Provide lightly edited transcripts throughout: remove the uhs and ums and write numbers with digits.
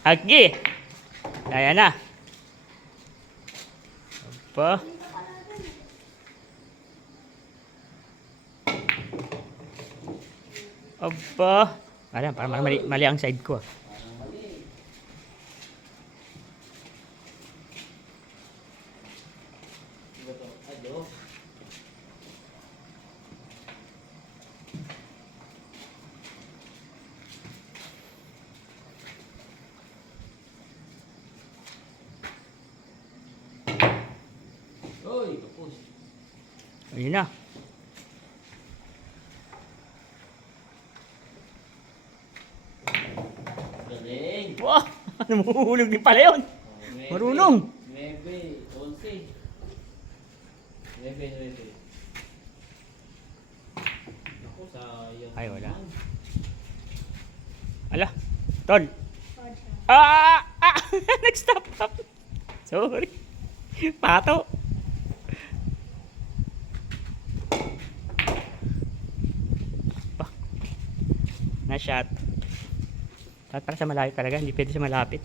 Agi! Ayan na. Aba. Aba. Ayan, parang mali ang side ko. Ayun na. Galing. Wow! Namuhulog din pala yun. Marunong. 9, 11. 9. Ako, sayang. Ay, wala. naman. Ala. Tol. Ah! Ah! Nag-stop up. Sorry. Pato. Na-shot. At para sa malayo talaga, hindi pwede sa malapit.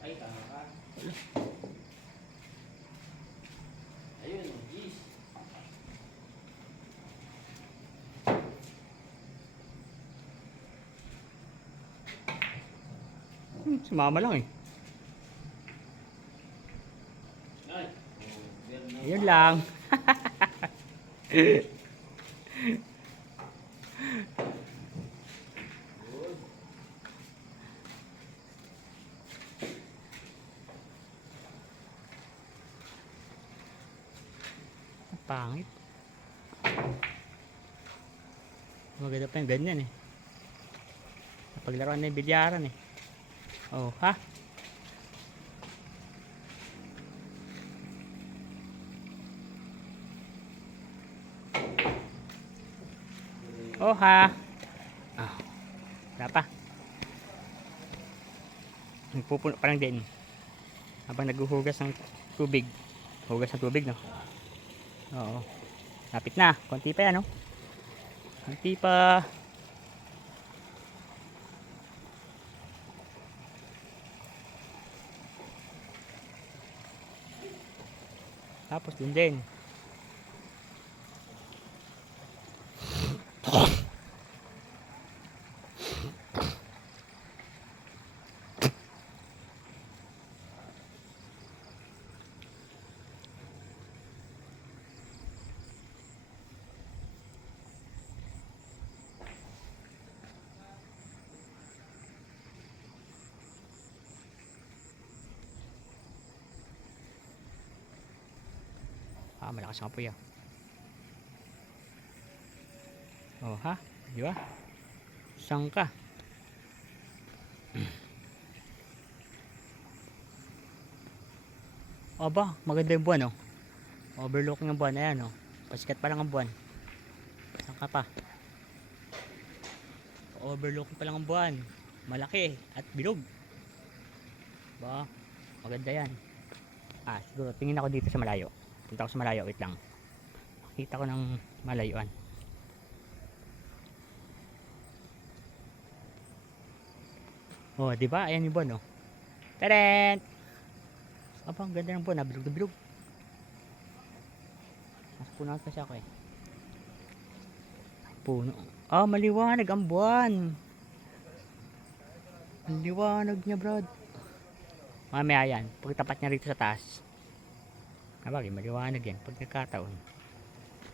Ay, tama ka. Ayun, geez. Sumama lang eh. Ay. Meron na. Yun lang. Pangit. Maganda pa yung ganyan eh. Paglaruan na yung bilyaran eh. Oh, ha? Oh, ha? Ah, wala pa. Nagpupuno pa lang din. Habang naghuhugas ng tubig. Hugas ng tubig, no? Oo. Lapit na. Konti pa yan, no? Konti pa. Tapos dun din. Ah, malakas ang apoy ah. Oh, ha? Di ba? Saan ka? Aba, maganda yung buwan, oh. Overlooking ang buwan. Ayan, oh. Pasikat pa lang ang buwan. Saan ka pa? Overlooking pa lang ang buwan. Malaki at bilog. Ba, maganda yan. Ah, siguro tingin ako dito sa malayo. Punta ako sa malayo, wait lang. Makita ko ng malayuan. Oh, di ba? Ayan yung buwan, oh. Tadaan! Aba, ang ganda ng buwan, bilog na bilog. Nasa puno kasi ako eh. Puno. Ah, maliwanag ang buwan. Ang liwanag niya, brad. Mamaya yan, pagtapat niya rito sa taas. Sabagay, maliwanag yan pag nagkataon.